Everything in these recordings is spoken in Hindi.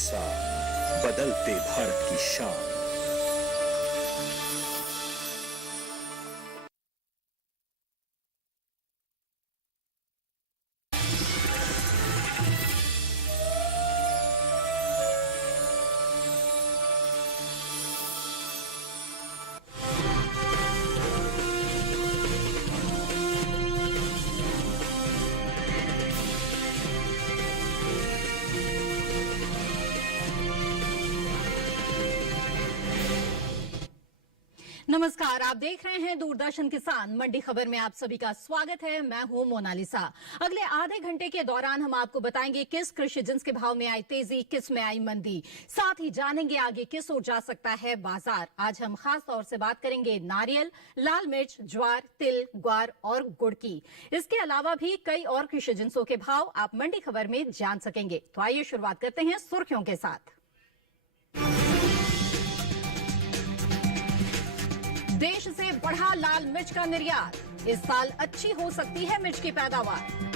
मोनालिसा, बदलते भारत की शान। नमस्कार, आप देख रहे हैं दूरदर्शन किसान मंडी खबर में आप सभी का स्वागत है। मैं हूं मोनालिसा। अगले आधे घंटे के दौरान हम आपको बताएंगे किस कृषि जिन्स के भाव में आई तेजी, किस में आई मंदी। साथ ही जानेंगे आगे किस ओर जा सकता है बाजार। आज हम खास तौर से बात करेंगे नारियल, लाल मिर्च, ज्वार, तिल, ग्वार और गुड़ की। इसके अलावा भी कई और कृषि जिन्सों के भाव आप मंडी खबर में जान सकेंगे। तो आइए शुरुआत करते हैं सुर्खियों के साथ। देश से बढ़ा लाल मिर्च का निर्यात। इस साल अच्छी हो सकती है मिर्च की पैदावार।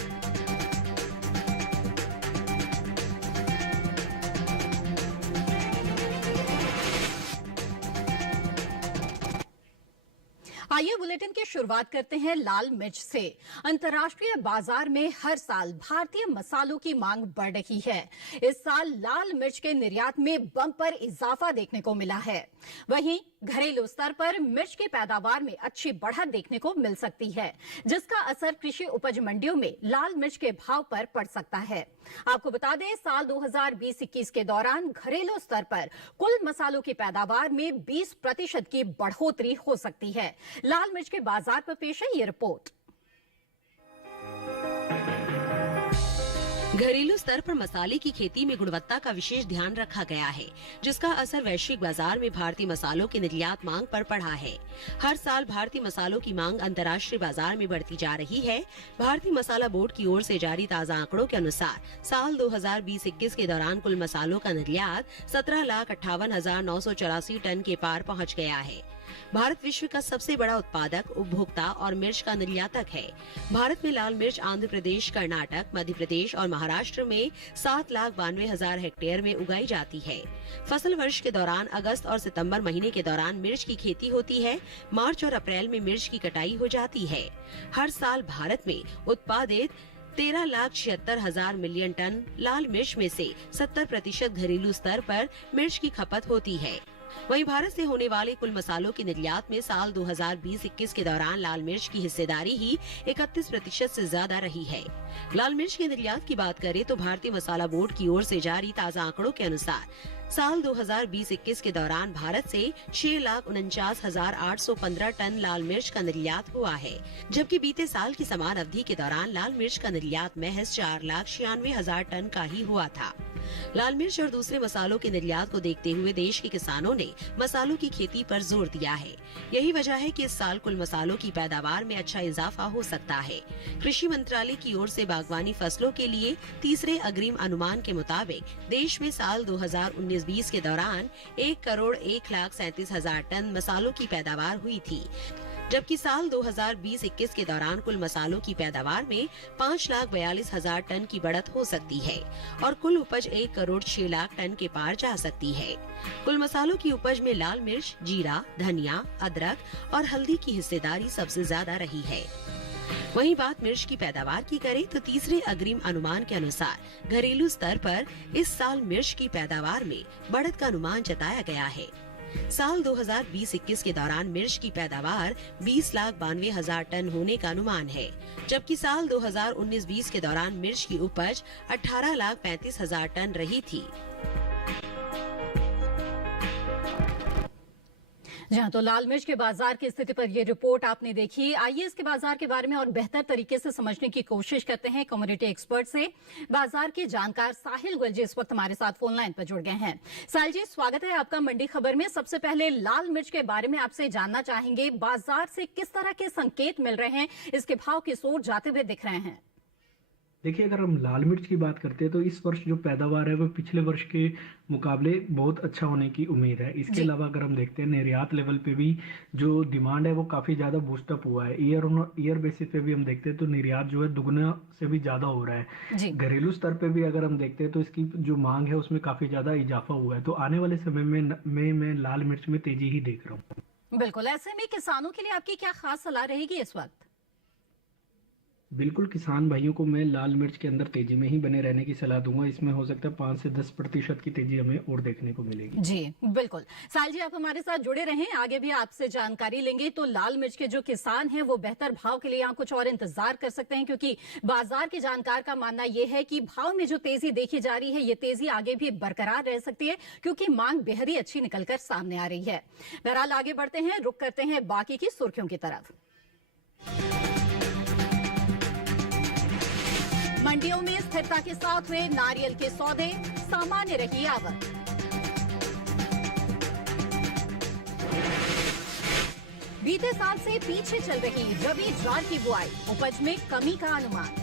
आइए बुलेटिन की शुरुआत करते हैं लाल मिर्च से। अंतर्राष्ट्रीय बाजार में हर साल भारतीय मसालों की मांग बढ़ रही है। इस साल लाल मिर्च के निर्यात में बम्पर इजाफा देखने को मिला है। वहीं घरेलू स्तर पर मिर्च की पैदावार में अच्छी बढ़त देखने को मिल सकती है, जिसका असर कृषि उपज मंडियों में लाल मिर्च के भाव पर पड़ सकता है। आपको बता दें, साल 2020-21 के दौरान घरेलू स्तर पर कुल मसालों की पैदावार में 20% की बढ़ोतरी हो सकती है। लाल मिर्च के बाजार पर पेश है ये रिपोर्ट। घरेलू स्तर पर मसाले की खेती में गुणवत्ता का विशेष ध्यान रखा गया है, जिसका असर वैश्विक बाजार में भारतीय मसालों की निर्यात मांग पर पड़ा है। हर साल भारतीय मसालों की मांग अंतर्राष्ट्रीय बाजार में बढ़ती जा रही है। भारतीय मसाला बोर्ड की ओर से जारी ताज़ा आंकड़ों के अनुसार साल 2020-21 के दौरान कुल मसालों का निर्यात 17,58,984 टन के पार पहुँच गया है। भारत विश्व का सबसे बड़ा उत्पादक, उपभोक्ता और मिर्च का निर्यातक है। भारत में लाल मिर्च आंध्र प्रदेश, कर्नाटक, मध्य प्रदेश और महाराष्ट्र में 7,92,000 हेक्टेयर में उगाई जाती है। फसल वर्ष के दौरान अगस्त और सितंबर महीने के दौरान मिर्च की खेती होती है। मार्च और अप्रैल में मिर्च की कटाई हो जाती है। हर साल भारत में उत्पादित 13,76,000 मिलियन टन लाल मिर्च में से 70% घरेलू स्तर पर मिर्च की खपत होती है। वहीं भारत से होने वाले कुल मसालों के निर्यात में साल 2020-21 के दौरान लाल मिर्च की हिस्सेदारी ही 31% से ज्यादा रही है। लाल मिर्च के निर्यात की बात करें तो भारतीय मसाला बोर्ड की ओर से जारी ताज़ा आंकड़ों के अनुसार साल 2020-21 के दौरान भारत से 6,49,815 टन लाल मिर्च का निर्यात हुआ है, जबकि बीते साल की समान अवधि के दौरान लाल मिर्च का निर्यात महज 4,96,000 टन का ही हुआ था। लाल मिर्च और दूसरे मसालों के निर्यात को देखते हुए देश के किसानों ने मसालों की खेती पर जोर दिया है। यही वजह है कि इस साल कुल मसालों की पैदावार में अच्छा इजाफा हो सकता है। कृषि मंत्रालय की ओर से बागवानी फसलों के लिए तीसरे अग्रिम अनुमान के मुताबिक देश में साल 2019-20 के दौरान 1,01,37,000 टन मसालों की पैदावार हुई थी, जबकि साल 2020-21 के दौरान कुल मसालों की पैदावार में 5,42,000 टन की बढ़त हो सकती है और कुल उपज 1,06,00,000 टन के पार जा सकती है। कुल मसालों की उपज में लाल मिर्च, जीरा, धनिया, अदरक और हल्दी की हिस्सेदारी सबसे ज्यादा रही है। वहीं बात मिर्च की पैदावार की करें तो तीसरे अग्रिम अनुमान के अनुसार घरेलू स्तर पर इस साल मिर्च की पैदावार में बढ़त का अनुमान जताया गया है। साल 2020-21 के दौरान मिर्च की पैदावार 20,92,000 टन होने का अनुमान है, जबकि साल 2019-20 के दौरान मिर्च की उपज 18,35,000 टन रही थी। जहां तो लाल मिर्च के बाजार की स्थिति पर ये रिपोर्ट आपने देखी। आइए इसके बाजार के बारे में और बेहतर तरीके से समझने की कोशिश करते हैं कम्युनिटी एक्सपर्ट से। बाजार के जानकार साहिल गोयल जी इस वक्त हमारे साथ फोन लाइन पर जुड़ गए हैं। साहिल जी, स्वागत है आपका मंडी खबर में। सबसे पहले लाल मिर्च के बारे में आपसे जानना चाहेंगे, बाजार से किस तरह के संकेत मिल रहे हैं, इसके भाव किस ओर जाते हुए दिख रहे हैं? देखिए, अगर हम लाल मिर्च की बात करते हैं तो इस वर्ष जो पैदावार है वो पिछले वर्ष के मुकाबले बहुत अच्छा होने की उम्मीद है। इसके जी। अलावा अगर हम देखते हैं निर्यात लेवल पे भी जो डिमांड है वो काफ़ी ज़्यादा बूस्टअप हुआ है। ईयर ऑन ईयर बेसिस पे भी हम देखते हैं तो निर्यात जो है दुगना से भी ज़्यादा हो रहा है। जी घरेलू स्तर पे भी अगर हम देखते हैं तो इसकी जो मांग है उसमें काफ़ी ज़्यादा इजाफा हुआ है। तो आने वाले समय में मैं लाल मिर्च में तेजी ही देख रहा हूँ। बिल्कुल। ऐसे में किसानों के लिए आपकी क्या खास सलाह रहेगी इस वक्त? बिल्कुल, किसान भाइयों को मैं लाल मिर्च के अंदर तेजी में ही बने रहने की सलाह दूंगा। इसमें हो सकता है 5 से 10% की तेजी हमें और देखने को मिलेगी। जी बिल्कुल। साहिल जी, आप हमारे साथ जुड़े रहें, आगे भी आपसे जानकारी लेंगे। तो लाल मिर्च के जो किसान हैं वो बेहतर भाव के लिए यहाँ कुछ और इंतजार कर सकते हैं, क्योंकि बाजार के जानकार का मानना यह है कि भाव में जो तेजी देखी जा रही है ये तेजी आगे भी बरकरार रह सकती है, क्योंकि मांग बेहद ही अच्छी निकलकर सामने आ रही है। बहरहाल आगे बढ़ते हैं, रुक करते हैं बाकी की सुर्खियों की तरफ। मंडियों में स्थिरता के साथ हुए नारियल के सौदे, सामान्य रही आवक। बीते साल से पीछे चल रही रबी ज्वार की बुआई, उपज में कमी का अनुमान।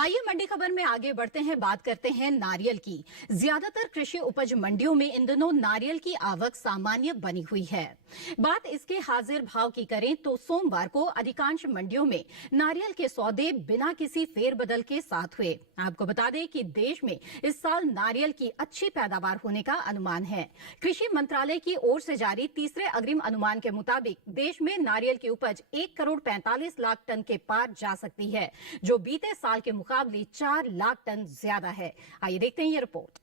आइए मंडी खबर में आगे बढ़ते हैं, बात करते हैं नारियल की। ज्यादातर कृषि उपज मंडियों में इन दिनों नारियल की आवक सामान्य बनी हुई है। बात इसके हाजिर भाव की करें तो सोमवार को अधिकांश मंडियों में नारियल के सौदे बिना किसी फेरबदल के साथ हुए। आपको बता दें कि देश में इस साल नारियल की अच्छी पैदावार होने का अनुमान है। कृषि मंत्रालय की ओर से जारी तीसरे अग्रिम अनुमान के मुताबिक देश में नारियल की उपज 1 करोड़ 45 लाख टन के पार जा सकती है, जो बीते साल के मुकाबले 4 लाख टन ज्यादा है। आइए देखते हैं ये रिपोर्ट।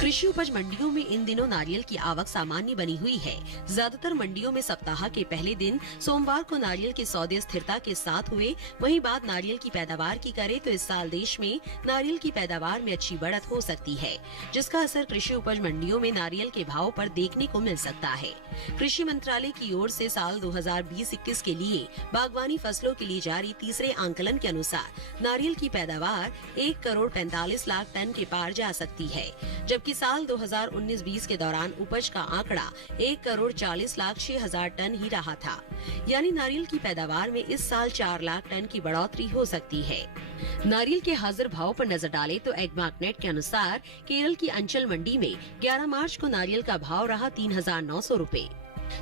कृषि उपज मंडियों में इन दिनों नारियल की आवक सामान्य बनी हुई है। ज्यादातर मंडियों में सप्ताह के पहले दिन सोमवार को नारियल के सौदे स्थिरता के साथ हुए। वहीं बात नारियल की पैदावार की करें तो इस साल देश में नारियल की पैदावार में अच्छी बढ़त हो सकती है, जिसका असर कृषि उपज मंडियों में नारियल के भाव पर देखने को मिल सकता है। कृषि मंत्रालय की ओर से साल 2020-21 के लिए बागवानी फसलों के लिए जारी तीसरे आंकलन के अनुसार नारियल की पैदावार 1 करोड़ 45 लाख टन के पार जा सकती है, जबकि साल 2019-20 के दौरान उपज का आंकड़ा 1 करोड़ 40 लाख 6 हजार टन ही रहा था। यानी नारियल की पैदावार में इस साल 4 लाख टन की बढ़ोतरी हो सकती है। नारियल के हाजिर भाव पर नजर डालें तो एग्मार्कनेट के अनुसार केरल की अंचल मंडी में 11 मार्च को नारियल का भाव रहा 3,900 रूपए।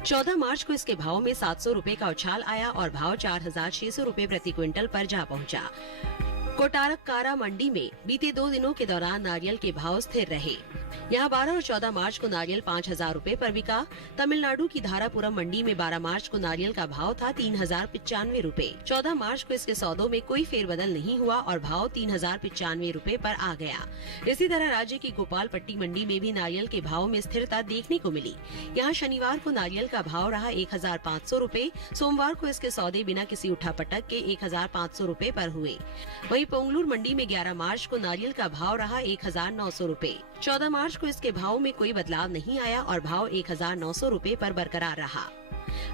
14 मार्च को इसके भाव में 700 रूपए का उछाल आया और भाव 4,600 रूपए प्रति क्विंटल पर जा पहुंचा। कोटारक्कारा मंडी में बीते 2 दिनों के दौरान नारियल के भाव स्थिर रहे। यहाँ 12 और 14 मार्च को नारियल 5,000 रूपए पर बिका। तमिलनाडु की धारापुरम मंडी में 12 मार्च को नारियल का भाव था 3,095 रूपए। 14 मार्च को इसके सौदों में कोई फेरबदल नहीं हुआ और भाव 3,095 रूपए पर आ गया। इसी तरह राज्य की गोपालपट्टी मंडी में भी नारियल के भाव में स्थिरता देखने को मिली। यहाँ शनिवार को नारियल का भाव रहा 1,500 रूपए। सोमवार को इसके सौदे बिना किसी उठापटक के 1,500 रूपए पर हुए। वहीं पोंगलूर मंडी में 11 मार्च को नारियल का भाव रहा 1,900 रूपए। 14 मार्च को इसके भाव में कोई बदलाव नहीं आया और भाव 1,900 रूपए पर बरकरार रहा।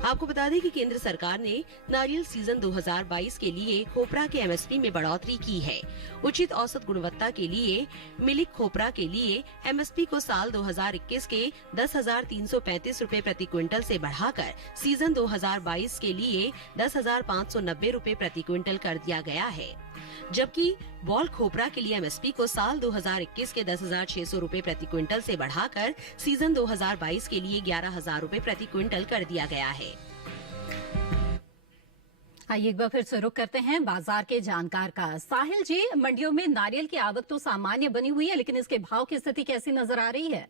आपको बता दें कि केंद्र सरकार ने नारियल सीजन 2022 के लिए खोपरा के एमएसपी में बढ़ोतरी की है। उचित औसत गुणवत्ता के लिए मिलिक खोपरा के लिए एमएसपी को साल 2021 के 10,335 रूपए प्रति क्विंटल से बढ़ाकर सीजन 2022 के लिए 10,590 रूपए प्रति क्विंटल कर दिया गया है, जबकि बॉल खोपरा के लिए एमएसपी को साल 2021 के 10,600 रूपए प्रति क्विंटल से बढ़ाकर सीजन 2022 के लिए 11,000 रूपए प्रति क्विंटल कर दिया गया है। आइए एक बार फिर से रुक करते हैं बाजार के जानकार का। साहिल जी, मंडियों में नारियल की आवक तो सामान्य बनी हुई है, लेकिन इसके भाव की स्थिति कैसी नजर आ रही है?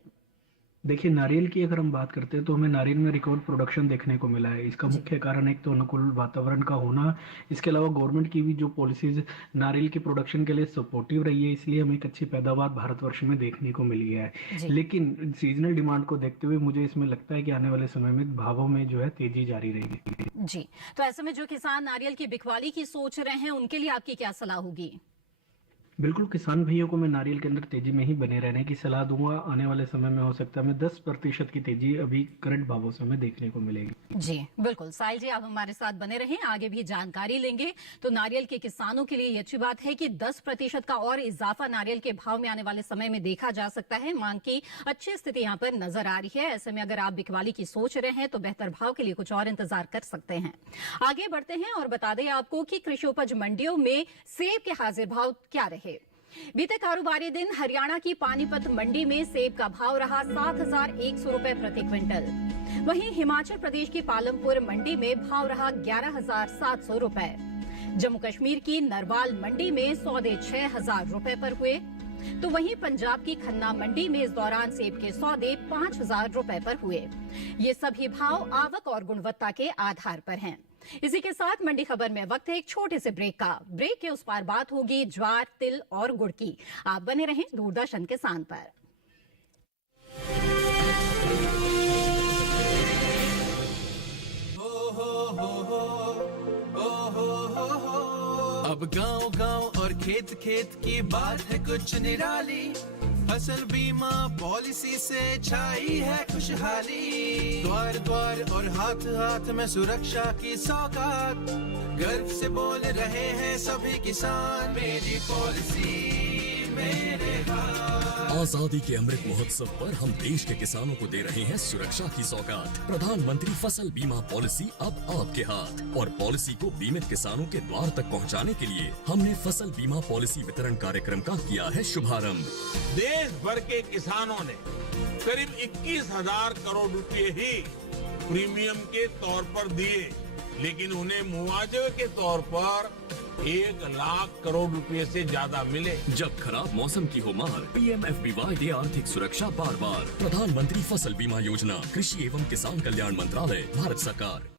देखिए, नारियल की अगर हम बात करते हैं तो हमें नारियल में रिकॉर्ड प्रोडक्शन देखने को मिला है। इसका मुख्य कारण एक तो अनुकूल वातावरण का होना, इसके अलावा गवर्नमेंट की भी जो पॉलिसीज नारियल की प्रोडक्शन के लिए सपोर्टिव रही है, इसलिए हमें एक अच्छी पैदावार भारतवर्ष में देखने को मिली है। लेकिन सीजनल डिमांड को देखते हुए मुझे इसमें लगता है कि आने वाले समय में भावों में जो है तेजी जारी रहेगी। जी, तो ऐसे में जो किसान नारियल की बिकवाली की सोच रहे हैं उनके लिए आपकी क्या सलाह होगी? बिल्कुल, किसान भाइयों को मैं नारियल के अंदर तेजी में ही बने रहने की सलाह दूंगा। आने वाले समय में हो सकता है हमें 10% की तेजी अभी करंट भावों से हमें देखने को मिलेगी। जी बिल्कुल, साहिल जी आप हमारे साथ बने रहें, आगे भी जानकारी लेंगे। तो नारियल के किसानों के लिए ये अच्छी बात है कि 10% का और इजाफा नारियल के भाव में आने वाले समय में देखा जा सकता है। मांग की अच्छी स्थिति यहाँ पर नजर आ रही है। ऐसे में अगर आप बिकवाली की सोच रहे हैं तो बेहतर भाव के लिए कुछ और इंतजार कर सकते हैं। आगे बढ़ते हैं और बता दें आपको कि कृषि उपज मंडियों में सेब के हाजिर भाव क्या रहे। बीते कारोबारी दिन हरियाणा की पानीपत मंडी में सेब का भाव रहा 7,100 रुपए प्रति क्विंटल। वहीं हिमाचल प्रदेश की पालमपुर मंडी में भाव रहा 11,700 रुपए। जम्मू कश्मीर की नरवाल मंडी में सौदे 6,000 रुपए पर हुए। तो वहीं पंजाब की खन्ना मंडी में इस दौरान सेब के सौदे 5,000 रुपए पर हुए। ये सभी भाव आवक और गुणवत्ता के आधार पर हैं। इसी के साथ मंडी खबर में वक्त है एक छोटे से ब्रेक का। ब्रेक के उस पार बात होगी ज्वार, तिल और गुड़ की। आप बने रहें दूरदर्शन किसान पर। अब गांव गांव और खेत खेत की बात है कुछ निराली। फसल बीमा पॉलिसी से छाई है खुशहाली। द्वार द्वार और हाथ हाथ में सुरक्षा की सौगात। गर्व से बोल रहे हैं सभी किसान, मेरी पॉलिसी मेरे हाथ। आजादी के अमृत महोत्सव पर हम देश के किसानों को दे रहे हैं सुरक्षा की सौगात। प्रधानमंत्री फसल बीमा पॉलिसी अब आपके हाथ। और पॉलिसी को बीमित किसानों के द्वार तक पहुंचाने के लिए हमने फसल बीमा पॉलिसी वितरण कार्यक्रम का किया है शुभारंभ। देश भर के किसानों ने करीब 21,000 करोड़ रुपए ही प्रीमियम के तौर पर दिए, लेकिन उन्हें मुआवजे के तौर पर 1,00,000 करोड़ रुपए से ज्यादा मिले। जब खराब मौसम की हो मार, PMFBY दे आर्थिक सुरक्षा बार बार। प्रधानमंत्री फसल बीमा योजना, कृषि एवं किसान कल्याण मंत्रालय, भारत सरकार।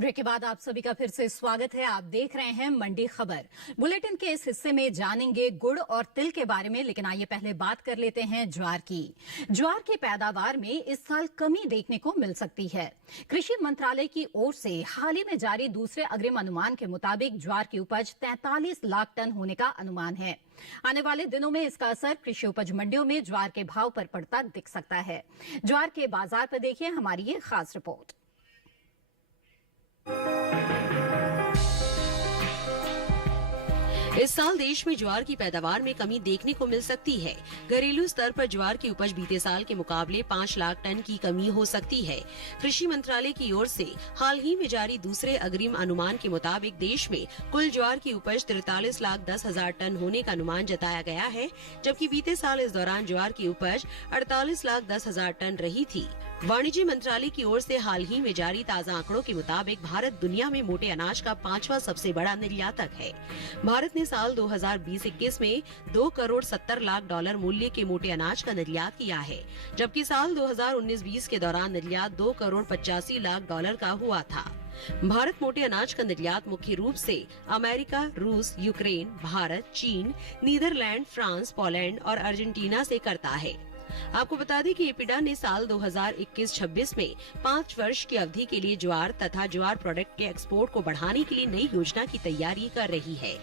ब्रेक के बाद आप सभी का फिर से स्वागत है। आप देख रहे हैं मंडी खबर। बुलेटिन के इस हिस्से में जानेंगे गुड़ और तिल के बारे में, लेकिन आइए पहले बात कर लेते हैं ज्वार की। ज्वार की पैदावार में इस साल कमी देखने को मिल सकती है। कृषि मंत्रालय की ओर से हाल ही में जारी दूसरे अग्रिम अनुमान के मुताबिक ज्वार की उपज 43 लाख टन होने का अनुमान है। आने वाले दिनों में इसका असर कृषि उपज मंडियों में ज्वार के भाव पर पड़ता दिख सकता है। ज्वार के बाजार पर देखिए हमारी ये खास रिपोर्ट। इस साल देश में ज्वार की पैदावार में कमी देखने को मिल सकती है। घरेलू स्तर पर ज्वार की उपज बीते साल के मुकाबले 5 लाख टन की कमी हो सकती है। कृषि मंत्रालय की ओर से हाल ही में जारी दूसरे अग्रिम अनुमान के मुताबिक देश में कुल ज्वार की उपज 43,10,000 टन होने का अनुमान जताया गया है, जबकि बीते साल इस दौरान ज्वार की उपज 48,10,000 टन रही थी। वाणिज्य मंत्रालय की ओर से हाल ही में जारी ताजा आंकड़ों के मुताबिक भारत दुनिया में मोटे अनाज का 5वां सबसे बड़ा निर्यातक है। भारत ने साल 2020-21 में 2 करोड़ 70 लाख डॉलर मूल्य के मोटे अनाज का निर्यात किया है, जबकि साल 2019-20 के दौरान निर्यात 2 करोड़ 85 लाख डॉलर का हुआ था। भारत मोटे अनाज का निर्यात मुख्य रूप से अमेरिका, रूस, यूक्रेन, भारत, चीन, नीदरलैंड, फ्रांस, पोलैंड और अर्जेंटीना से करता है। आपको बता दें कि एपिडा ने साल 2021-26 में 5 वर्ष की अवधि के लिए ज्वार तथा ज्वार प्रोडक्ट के एक्सपोर्ट को बढ़ाने के लिए नई योजना की तैयारी कर रही है।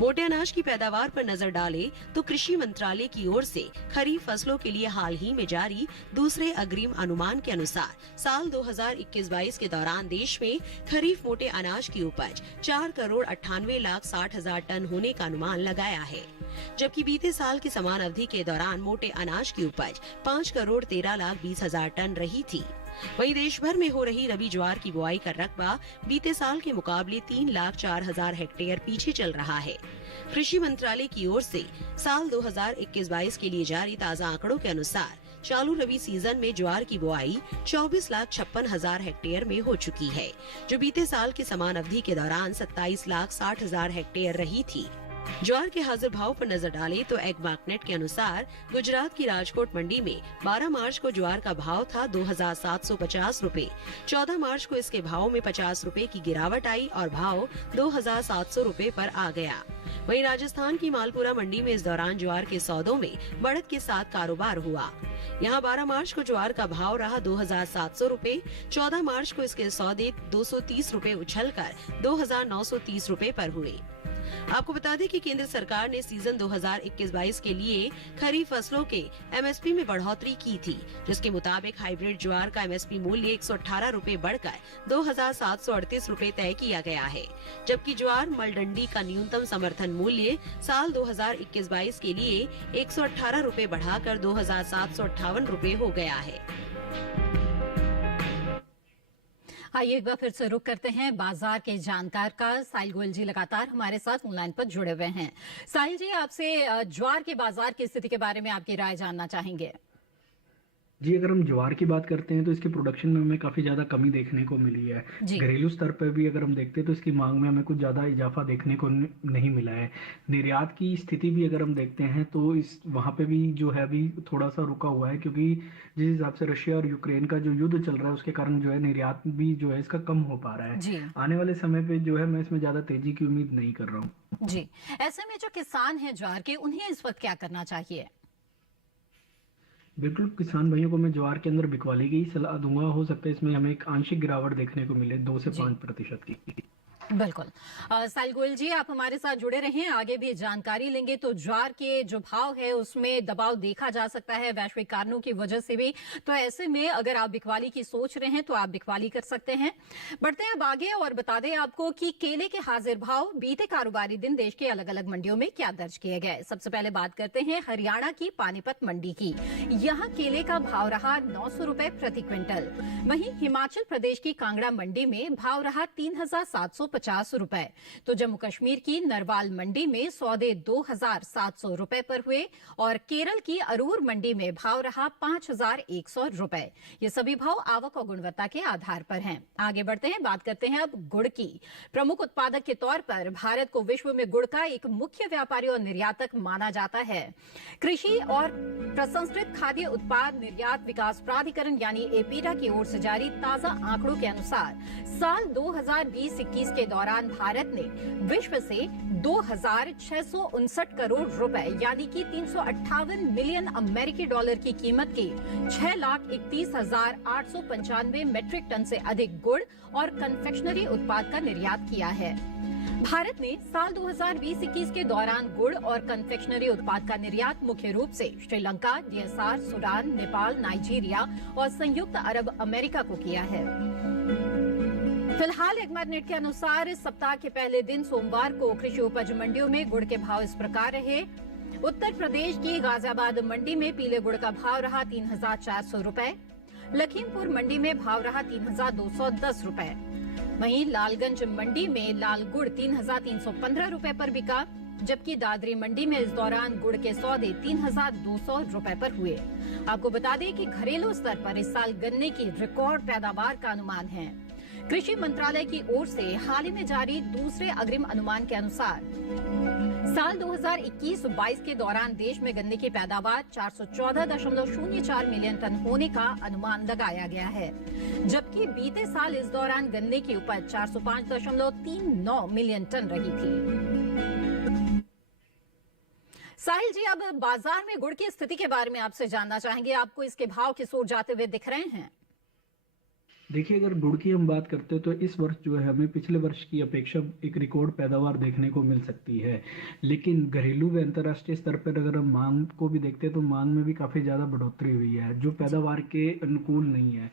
मोटे अनाज की पैदावार पर नजर डालें तो कृषि मंत्रालय की ओर से खरीफ फसलों के लिए हाल ही में जारी दूसरे अग्रिम अनुमान के अनुसार साल 2021-22 के दौरान देश में खरीफ मोटे अनाज की उपज 4 करोड़ 98 लाख 60 हजार टन होने का अनुमान लगाया है, जबकि बीते साल की समान अवधि के दौरान मोटे अनाज की उपज 5 करोड़ 13 लाख 20 हजार टन रही थी। वहीं देश भर में हो रही रबी ज्वार की बुआई का रकबा बीते साल के मुकाबले 3 लाख 4 हजार हेक्टेयर पीछे चल रहा है। कृषि मंत्रालय की ओर से साल 2021-22 के लिए जारी ताजा आंकड़ों के अनुसार चालू रबी सीजन में ज्वार की बुआई 24 लाख 56 हजार हेक्टेयर में हो चुकी है, जो बीते साल की समान अवधि के दौरान 27 लाख 60 हजार हेक्टेयर रही थी। ज्वार के हाजिर भाव पर नजर डालें तो एग मार्केट के अनुसार गुजरात की राजकोट मंडी में 12 मार्च को ज्वार का भाव था 2,750 रुपए। 14 मार्च को इसके भाव में 50 रुपए की गिरावट आई और भाव 2,700 रुपए पर आ गया। वहीं राजस्थान की मालपुरा मंडी में इस दौरान ज्वार के सौदों में बढ़त के साथ कारोबार हुआ। यहां 12 मार्च को ज्वार का भाव रहा 2,700 रुपए। 14 मार्च को इसके सौदे 230 रुपए उछलकर 2,930 रुपए पर हुए। आपको बता दें कि केंद्र सरकार ने सीजन 2021-22 के लिए खरीफ फसलों के एमएसपी में बढ़ोतरी की थी, जिसके मुताबिक हाइब्रिड ज्वार का एमएसपी मूल्य 118 रुपए बढ़कर 2,738 रुपए तय किया गया है, जबकि ज्वार मलडंडी का न्यूनतम समर्थन मूल्य साल 2021-22 के लिए 118 रुपए बढ़ाकर 2,758 रुपए हो गया है। आइए एक बार फिर से रुक करते हैं बाजार के जानकार का। साहिल गोयल जी लगातार हमारे साथ ऑनलाइन पर जुड़े हुए हैं। साहिल जी, आपसे ज्वार के बाजार की स्थिति के बारे में आपकी राय जानना चाहेंगे। जी, अगर हम ज्वार की बात करते हैं तो इसके प्रोडक्शन में हमें काफ़ी ज़्यादा कमी देखने को मिली है। घरेलू स्तर पर भी अगर हम देखते हैं तो इसकी मांग में हमें कुछ ज़्यादा इजाफा देखने को नहीं मिला है। निर्यात की स्थिति भी अगर हम देखते हैं तो इस वहाँ पे भी जो है अभी थोड़ा सा रुका हुआ है, क्योंकि जिस हिसाब से रशिया और यूक्रेन का जो युद्ध चल रहा है उसके कारण जो है निर्यात भी जो है इसका कम हो पा रहा है। आने वाले समय पे जो है मैं इसमें ज़्यादा तेजी की उम्मीद नहीं कर रहा हूँ। जी, ऐसे में जो किसान हैं ज्वार के, उन्हें इस वक्त क्या करना चाहिए? बिल्कुल, किसान भाइयों को मैं ज्वार के अंदर बिकवाली की सलाह दूंगा। हो सकता है इसमें हमें एक आंशिक गिरावट देखने को मिले 2 से 5% की। बिल्कुल। साहिल गोयल जी, आप हमारे साथ जुड़े रहें, आगे भी जानकारी लेंगे। तो ज्वार के जो भाव है उसमें दबाव देखा जा सकता है वैश्विक कारणों की वजह से भी। तो ऐसे में अगर आप बिकवाली की सोच रहे हैं तो आप बिकवाली कर सकते हैं। बढ़ते हैं अब आगे और बता दें आपको कि केले के हाजिर भाव बीते कारोबारी दिन देश के अलग अलग मंडियों में क्या दर्ज किए गए। सबसे पहले बात करते हैं हरियाणा की पानीपत मंडी की। यहाँ केले का भाव रहा 900 रुपए प्रति क्विंटल। वहीं हिमाचल प्रदेश की कांगड़ा मंडी में भाव रहा 3,750 रुपए। तो जम्मू कश्मीर की नरवाल मंडी में सौदे 2,700 रुपए पर हुए और केरल की अरूर मंडी में भाव रहा 5,100 रुपए। ये सभी भाव आवक और गुणवत्ता के आधार पर हैं। आगे बढ़ते हैं, बात करते हैं अब गुड़ की। प्रमुख उत्पादक के तौर पर भारत को विश्व में गुड़ का एक मुख्य व्यापारी और निर्यातक माना जाता है। कृषि और प्रसंस्कृत खाद्य उत्पाद निर्यात विकास प्राधिकरण यानी एपीडा की ओर से जारी ताजा आंकड़ों के अनुसार साल 2020-21 के दौरान भारत ने विश्व से 2,659 करोड़ रुपए यानी कि 358 मिलियन अमेरिकी डॉलर की कीमत के 6,31,895 मीट्रिक टन से अधिक गुड़ और कन्फेक्शनरी उत्पाद का निर्यात किया है। भारत ने साल 2020-21 के दौरान गुड़ और कन्फेक्शनरी उत्पाद का निर्यात मुख्य रूप से Sri Lanka, DSR, Sudan, Nepal, Nigeria और संयुक्त अरब अमेरिका को किया है। फिलहाल एगमार्नेट के अनुसार इस सप्ताह के पहले दिन सोमवार को कृषि उपज मंडियों में गुड़ के भाव इस प्रकार रहे। उत्तर प्रदेश की गाजियाबाद मंडी में पीले गुड़ का भाव रहा 3,400 रुपए। लखीमपुर मंडी में भाव रहा 3,210 रुपए। वहीं लालगंज मंडी में लाल गुड़ 3,315 रुपए पर बिका, जबकि दादरी मंडी में इस दौरान गुड़ के सौदे 3,200 रुपए पर हुए। आपको बता दें कि घरेलू स्तर पर इस साल गन्ने की रिकॉर्ड पैदावार का अनुमान है। कृषि मंत्रालय की ओर से हाल ही में जारी दूसरे अग्रिम अनुमान के अनुसार साल 2021-22 के दौरान देश में गन्ने की पैदावार 414.04 मिलियन टन होने का अनुमान लगाया गया है, जबकि बीते साल इस दौरान गन्ने की उपज 405.39 मिलियन टन रही थी। साहिल जी, अब बाजार में गुड़ की स्थिति के बारे में आपसे जानना चाहेंगे। आपको इसके भाव किस ओर जाते हुए दिख रहे हैं? देखिए, अगर गुड़ की हम बात करते हैं तो इस वर्ष जो है हमें पिछले वर्ष की अपेक्षा एक रिकॉर्ड पैदावार देखने को मिल सकती है। लेकिन घरेलू व अंतर्राष्ट्रीय स्तर पर अगर हम मांग को भी देखते हैं तो मांग में भी काफ़ी ज़्यादा बढ़ोतरी हुई है, जो पैदावार के अनुकूल नहीं है।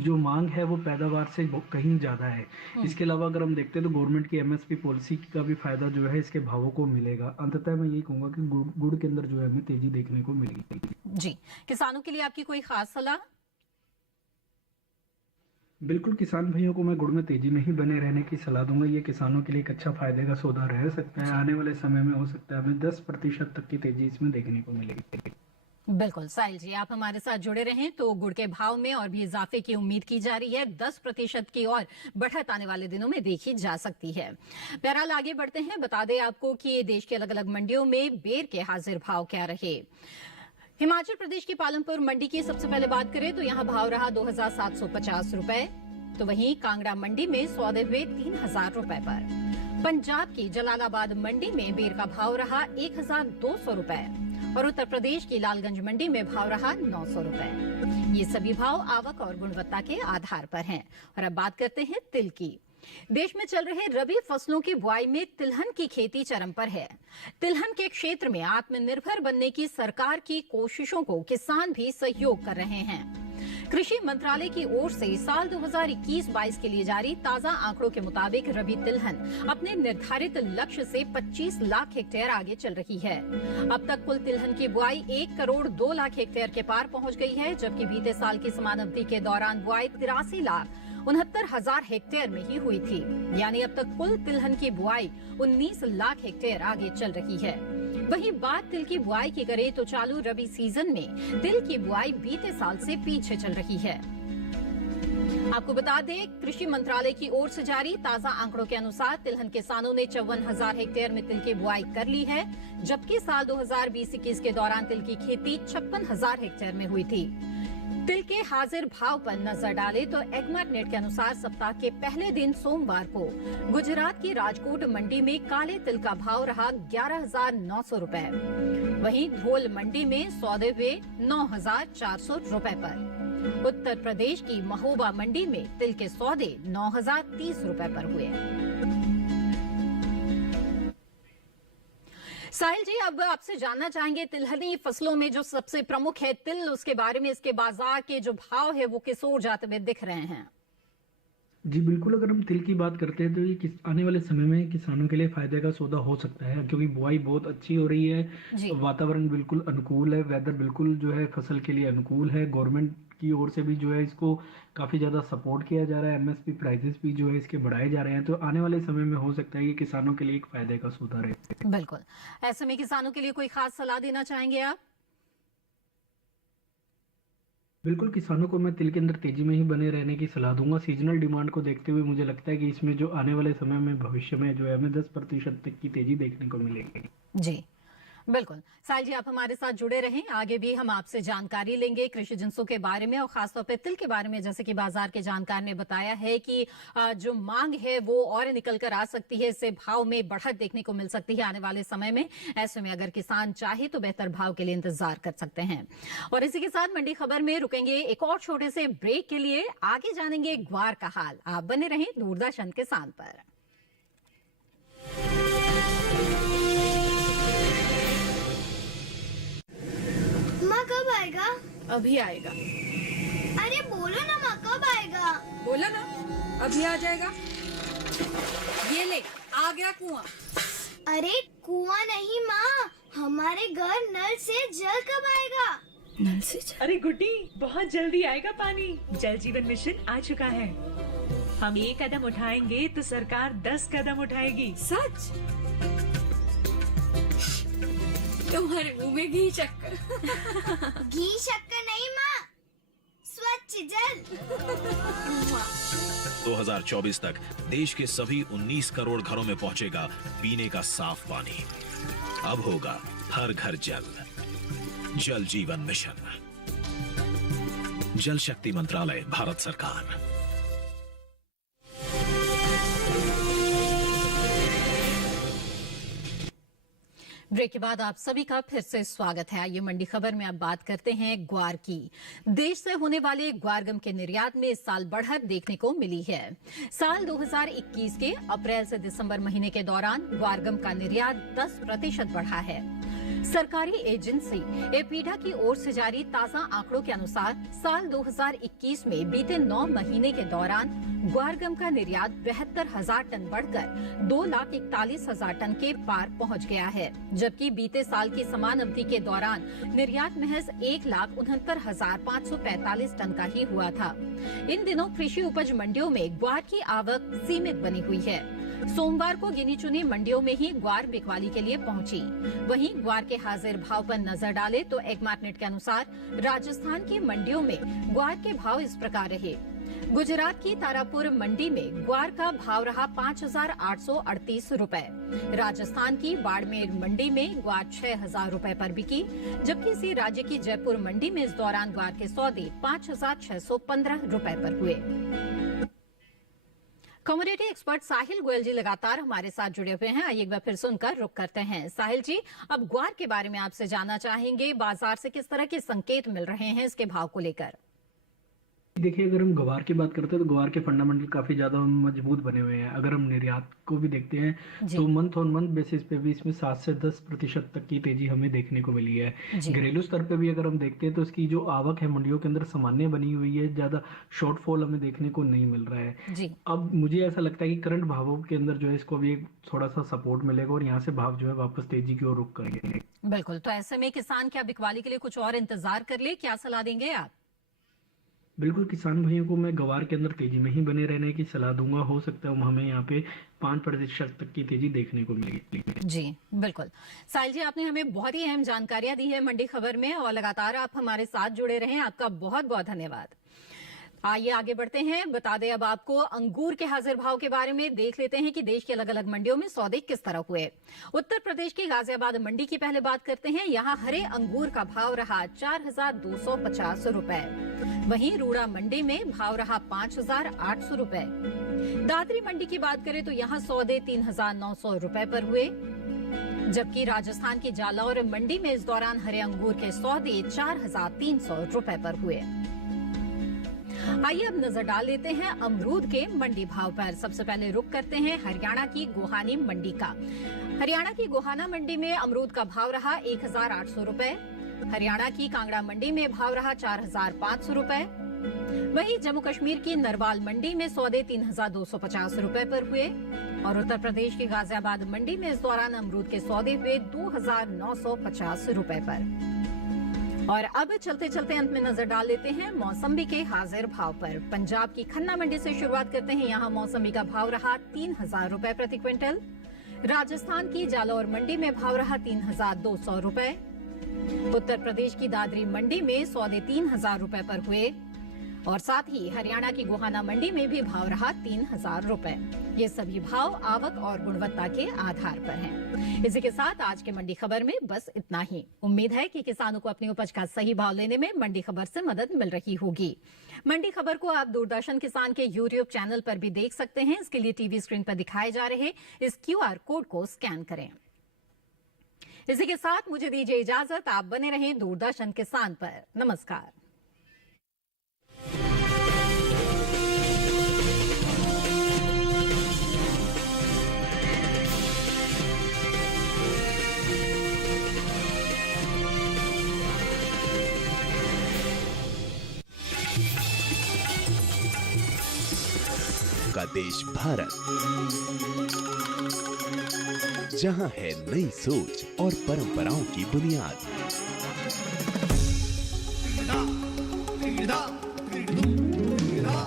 जो मांग है वो पैदावार से कहीं ज़्यादा है। इसके अलावा अगर हम देखते हैं तो गवर्नमेंट की एमएसपी पॉलिसी का भी फायदा जो है इसके भावों को मिलेगा। अंततः मैं यही कहूँगा कि गुड़ के अंदर जो है हमें तेजी देखने को मिलेगी। जी, किसानों के लिए आपकी कोई खास सलाह? बिल्कुल, किसान भाइयों को मैं गुड़ में तेजी में ही बने रहने की सलाह दूंगा। ये किसानों के लिए एक अच्छा फायदे का सौदा रह सकता है। आने वाले समय में हो सकता है हमें 10% तक की तेजी इसमें देखने को मिलेगी। बिल्कुल साहिल जी, आप हमारे साथ जुड़े रहें तो गुड़ के भाव में और भी इजाफे की उम्मीद की जा रही है। 10% की और बढ़त आने वाले दिनों में देखी जा सकती है। बहरहाल आगे बढ़ते हैं, बता दें आपको कि देश की अलग अलग मंडियों में बेर के हाजिर भाव क्या रहे। हिमाचल प्रदेश की पालमपुर मंडी की सबसे पहले बात करें तो यहाँ भाव रहा 2,750 रुपए। तो वहीं कांगड़ा मंडी में सौदे हुए 3,000 रुपए पर। पंजाब की जलालाबाद मंडी में बेर का भाव रहा 1,200 रुपए और उत्तर प्रदेश की लालगंज मंडी में भाव रहा 900 रुपए। ये सभी भाव आवक और गुणवत्ता के आधार पर हैं। और अब बात करते हैं तिल की। देश में चल रहे रबी फसलों की बुआई में तिलहन की खेती चरम पर है। तिलहन के क्षेत्र में आत्मनिर्भर बनने की सरकार की कोशिशों को किसान भी सहयोग कर रहे हैं। कृषि मंत्रालय की ओर से साल 2021-22 के लिए जारी ताजा आंकड़ों के मुताबिक रबी तिलहन अपने निर्धारित लक्ष्य से 25 लाख हेक्टेयर आगे चल रही है। अब तक कुल तिलहन की बुआई 1 करोड़ 2 लाख हेक्टेयर के पार पहुंच गई है, जबकि बीते साल की समान अवधि के दौरान बुआई 83,69,000 हेक्टेयर में ही हुई थी। यानी अब तक कुल तिलहन की बुआई 19 लाख हेक्टेयर आगे चल रही है। वहीं बात तिल की बुआई की करें तो चालू रबी सीजन में तिल की बुआई बीते साल से पीछे चल रही है। आपको बता दें, कृषि मंत्रालय की ओर से जारी ताजा आंकड़ों के अनुसार तिलहन किसानों ने 54,000 हेक्टेयर में तिल की बुआई कर ली है, जबकि साल 2020-21 के दौरान तिल की खेती 56,000 हेक्टेयर में हुई थी। तिल के हाजिर भाव पर नजर डाले तो एगमार्ट नेट के अनुसार सप्ताह के पहले दिन सोमवार को गुजरात की राजकोट मंडी में काले तिल का भाव रहा 11,900 रुपए। वहीं धोल मंडी में सौदे हुए 9,400 रुपए पर। उत्तर प्रदेश की महोबा मंडी में तिल के सौदे 9,030 रुपए पर हुए। साहिल जी, अब आपसे जानना चाहेंगे तिलहनी फसलों में जो सबसे प्रमुख है तिल, उसके बारे में इसके बाजार के जो भाव है वो किस ओर जाते हुए दिख रहे हैं? जी बिल्कुल, अगर हम तिल की बात करते हैं तो ये आने वाले समय में किसानों के लिए फायदे का सौदा हो सकता है, क्योंकि बुआई बहुत अच्छी हो रही है, वातावरण बिल्कुल अनुकूल है, वेदर बिल्कुल जो है फसल के लिए अनुकूल है। गवर्नमेंट की ओर से भी जो है इसको काफ़ी ज़्यादा सपोर्ट किया जा रहा है, एमएसपी प्राइसेस भी जो है इसके बढ़ाए जा रहे हैं। तो आने वाले समय में हो सकता है कि किसानों के लिए एक फायदे का सौदा रहे। बिल्कुल, ऐसे में किसानों के लिए कोई खास सलाह देना चाहेंगे आप? बिल्कुल, किसानों को मैं तिल के अंदर तेजी में ही बने रहने की सलाह दूंगा। सीजनल डिमांड को देखते हुए मुझे लगता है कि इसमें जो आने वाले समय में भविष्य में जो है हमें 10% तक की तेजी देखने को मिलेगी। जी बिल्कुल, साहिल जी आप हमारे साथ जुड़े रहें, आगे भी हम आपसे जानकारी लेंगे कृषि जिंसों के बारे में और खासतौर पर तिल के बारे में। जैसे कि बाजार के जानकार ने बताया है कि जो मांग है वो और निकल कर आ सकती है, इससे भाव में बढ़त देखने को मिल सकती है आने वाले समय में। ऐसे में अगर किसान चाहे तो बेहतर भाव के लिए इंतजार कर सकते हैं। और इसी के साथ मंडी खबर में रुकेंगे एक और छोटे से ब्रेक के लिए, आगे जानेंगे ग्वार का हाल। आप बने रहें दूरदर्शन किसान पर। कब आएगा? अभी आएगा। अरे बोलो ना माँ, कब आएगा? बोला ना, अभी आ जाएगा। ये ले, आ गया कुआं। अरे कुआं नहीं माँ, हमारे घर नल से जल कब आएगा? नल से जल? अरे गुड्डी, बहुत जल्दी आएगा पानी। जल जीवन मिशन आ चुका है। हम 1 कदम उठाएंगे तो सरकार 10 कदम उठाएगी। सच? तुम्हारे मुंह में घी शक्कर। घी शक्कर नहीं माँ, स्वच्छ जल। 2024 तक देश के सभी 19 करोड़ घरों में पहुंचेगा पीने का साफ पानी। अब होगा हर घर जल। जल जीवन मिशन, जल शक्ति मंत्रालय, भारत सरकार। ब्रेक के बाद आप सभी का फिर से स्वागत है। आइए मंडी खबर में अब बात करते हैं ग्वार की। देश से होने वाले ग्वारगम के निर्यात में इस साल बढ़त देखने को मिली है। साल 2021 के अप्रैल से दिसंबर महीने के दौरान ग्वारगम का निर्यात 10% बढ़ा है। सरकारी एजेंसी एपीडा की ओर से जारी ताजा आंकड़ों के अनुसार साल 2021 में बीते 9 महीने के दौरान ग्वारगम का निर्यात 72,000 टन बढ़कर 2,41,000 टन के पार पहुंच गया है, जबकि बीते साल की समान अवधि के दौरान निर्यात महज 1,69,545 टन का ही हुआ था। इन दिनों कृषि उपज मंडियों में ग्वार की आवक सीमित बनी हुई है। सोमवार को गिनी चुनी मंडियों में ही ग्वार बिकवाली के लिए पहुंची। वहीं ग्वार के हाजिर भाव पर नजर डाले तो एगमार्टनेट के अनुसार राजस्थान की मंडियों में ग्वार के भाव इस प्रकार रहे। गुजरात की तारापुर मंडी में ग्वार का भाव रहा 5,838 रुपए। राजस्थान की बाड़मेर मंडी में ग्वार 6,000 रुपए पर बिकी, जबकि इसी राज्य की जयपुर मंडी में इस दौरान ग्वार के सौदे 5,615 रुपए पर हुए। कमोडिटी एक्सपर्ट साहिल गोयल जी लगातार हमारे साथ जुड़े हुए हैं। आइए एक बार फिर सुनकर रुक करते हैं। साहिल जी, अब ग्वार के बारे में आपसे जानना चाहेंगे, बाजार से किस तरह के संकेत मिल रहे हैं इसके भाव को लेकर? देखिए, अगर हम ग्वार की बात करते हैं तो ग्वार के फंडामेंटल काफी ज्यादा मजबूत बने हुए हैं। अगर हम निर्यात को भी देखते हैं तो मंथ ऑन मंथ बेसिस पे भी इसमें 7 से 10% तक की तेजी हमें देखने को मिली है। घरेलू स्तर पे भी अगर हम देखते हैं तो इसकी जो आवक है मंडियों के अंदर सामान्य बनी हुई है, ज्यादा शॉर्टफॉल हमें देखने को नहीं मिल रहा है। अब मुझे ऐसा लगता है कि करंट भावों के अंदर जो है इसको भी थोड़ा सा सपोर्ट मिलेगा और यहाँ से भाव जो है वापस तेजी की ओर रुख करेंगे। बिल्कुल, तो ऐसे में किसान क्या बिकवाली के लिए कुछ और इंतजार कर ले, क्या सलाह देंगे आप? बिल्कुल, किसान भाइयों को मैं ग्वार के अंदर तेजी में ही बने रहने की सलाह दूंगा। हो सकता है हमें यहाँ पे 5% तक की तेजी देखने को मिलेगी। जी बिल्कुल, साहिल जी, आपने हमें बहुत ही अहम जानकारियां दी है मंडी खबर में और लगातार आप हमारे साथ जुड़े रहे, आपका बहुत बहुत धन्यवाद। आइए आगे बढ़ते हैं। बता दें अब आपको अंगूर के हाजिर भाव के बारे में। देख लेते हैं कि देश की अलग अलग मंडियों में सौदे किस तरह हुए। उत्तर प्रदेश की गाजियाबाद मंडी की पहले बात करते हैं। यहाँ हरे अंगूर का भाव रहा 4,250 रुपए। वहीं रूड़ा मंडी में भाव रहा 5,800 रुपए। दादरी मंडी की बात करें तो यहाँ सौदे 3,900 रुपए पर हुए, जबकि राजस्थान की जालौर मंडी में इस दौरान हरे अंगूर के सौदे 4,300 रुपए पर हुए। आइए अब नजर डाल लेते हैं अमरूद के मंडी भाव पर। सबसे पहले रुक करते हैं हरियाणा की गोहानी मंडी का। हरियाणा की गोहाना मंडी में अमरूद का भाव रहा 1,800 रुपए। हरियाणा की कांगड़ा मंडी में भाव रहा 4,500 रुपए। वहीं जम्मू कश्मीर की नरवाल मंडी में सौदे 3,250 रुपए पर हुए और उत्तर प्रदेश की गाजियाबाद मंडी में इस दौरान अमरूद के सौदे हुए 2,950 रुपए पर। और अब चलते चलते अंत में नजर डाल लेते हैं मौसम्बी के हाजिर भाव पर। पंजाब की खन्ना मंडी से शुरुआत करते हैं। यहाँ मौसम्बी का भाव रहा 3,000 रुपए प्रति क्विंटल। राजस्थान की जालौर मंडी में भाव रहा 3,200 रुपए। उत्तर प्रदेश की दादरी मंडी में सौदे 3,000 रुपए पर हुए और साथ ही हरियाणा की गोहाना मंडी में भी भाव रहा 3,000 रुपए। ये सभी भाव आवक और गुणवत्ता के आधार पर हैं। इसी के साथ आज के मंडी खबर में बस इतना ही। उम्मीद है कि किसानों को अपनी उपज का सही भाव लेने में मंडी खबर से मदद मिल रही होगी। मंडी खबर को आप दूरदर्शन किसान के यूट्यूब चैनल पर भी देख सकते हैं। इसके लिए टीवी स्क्रीन पर दिखाए जा रहे इस QR कोड को स्कैन करें। इसी के साथ मुझे दीजिए इजाजत। आप बने रहें दूरदर्शन किसान पर। नमस्कार। का देश भारत, जहां है नई सोच और परंपराओं की बुनियाद।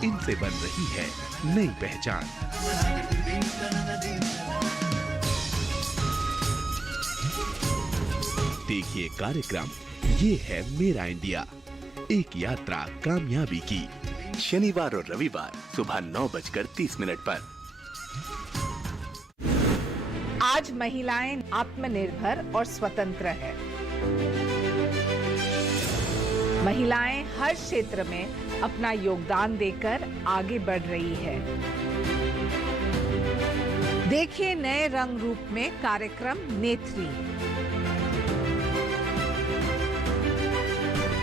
इनसे बन रही है नई पहचान। देखिए कार्यक्रम ये है मेरा इंडिया, एक यात्रा कामयाबी की। शनिवार और रविवार सुबह 9:30 पर। आज महिलाएं आत्मनिर्भर और स्वतंत्र है। महिलाएं हर क्षेत्र में अपना योगदान देकर आगे बढ़ रही है। देखिए नए रंग रूप में कार्यक्रम नेत्री।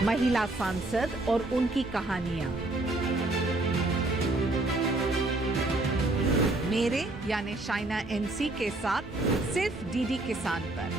महिला सांसद और उनकी कहानियां। मेरे यानी शाइना NC के साथ सिर्फ DD किसान पर।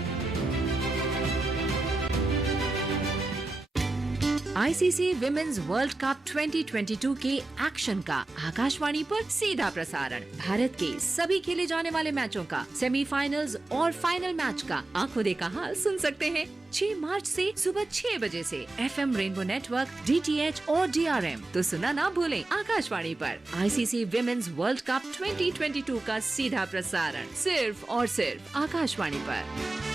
आईसीसी विमेन्स वर्ल्ड कप 2022 के एक्शन का आकाशवाणी पर सीधा प्रसारण। भारत के सभी खेले जाने वाले मैचों का, सेमीफाइनल्स और फाइनल मैच का आंखों देखा हाल सुन सकते हैं 6 मार्च से सुबह 6 बजे से FM रेनबो नेटवर्क, DTH और DRM। तो सुना ना भूलें आकाशवाणी पर आईसीसी विमेन्स वर्ल्ड कप 2022 का सीधा प्रसारण सिर्फ और सिर्फ आकाशवाणी पर।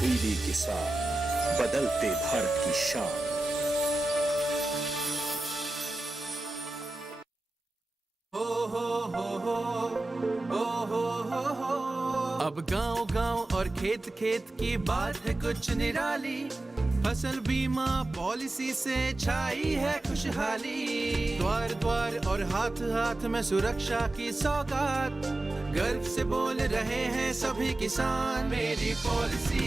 टीवी के साथ बदलते भारत की शान। अब गांव गांव और खेत खेत की बात है कुछ निराली। फसल बीमा पॉलिसी से छाई है खुशहाली। द्वार द्वार और हाथ हाथ में सुरक्षा की सौगात। गर्व से बोल रहे हैं सभी किसान, मेरी पॉलिसी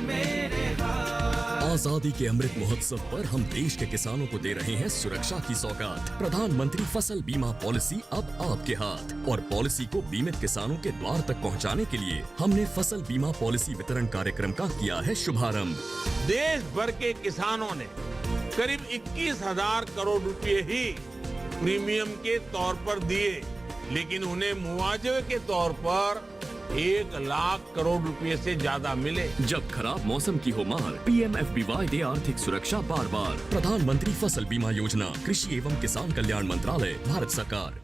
मेरे हाथ। आजादी के अमृत महोत्सव पर हम देश के किसानों को दे रहे हैं सुरक्षा की सौगात। प्रधानमंत्री फसल बीमा पॉलिसी अब आपके हाथ, और पॉलिसी को बीमित किसानों के द्वार तक पहुंचाने के लिए हमने फसल बीमा पॉलिसी वितरण कार्यक्रम का किया है शुभारंभ। देश भर के किसानों ने करीब 21,000 करोड़ रुपए ही प्रीमियम के तौर पर दिए, लेकिन उन्हें मुआवजे के तौर पर 1 लाख करोड़ रुपए से ज्यादा मिले। जब खराब मौसम की हो मार, PMFBY दे आर्थिक सुरक्षा बार बार। प्रधानमंत्री फसल बीमा योजना, कृषि एवं किसान कल्याण मंत्रालय, भारत सरकार।